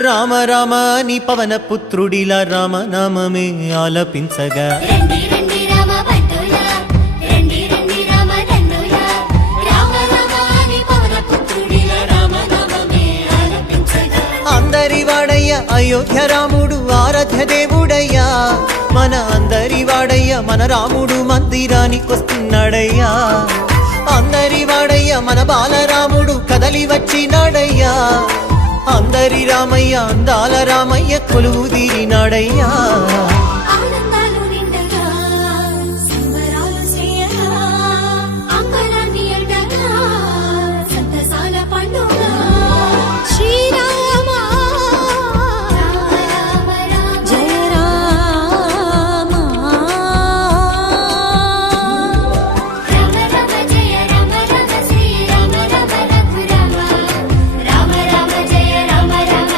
రామ రామ నీ పవన పుత్రుడిలా రామనామమే ఆలపించగా అందరి వాడయ్య అయోధ్య రాముడు ఆరాధ్య దేవుడయ్యా మన అందరి వాడయ్య మన రాముడు మందిరానికొస్తున్నాడయ్యా అందరి వాడయ్య మన బాలరాముడు కదలి వచ్చినాడయ్యా అందరి రామయ్య అందాల రామయ్య కొలువు తీరినాడయ్యా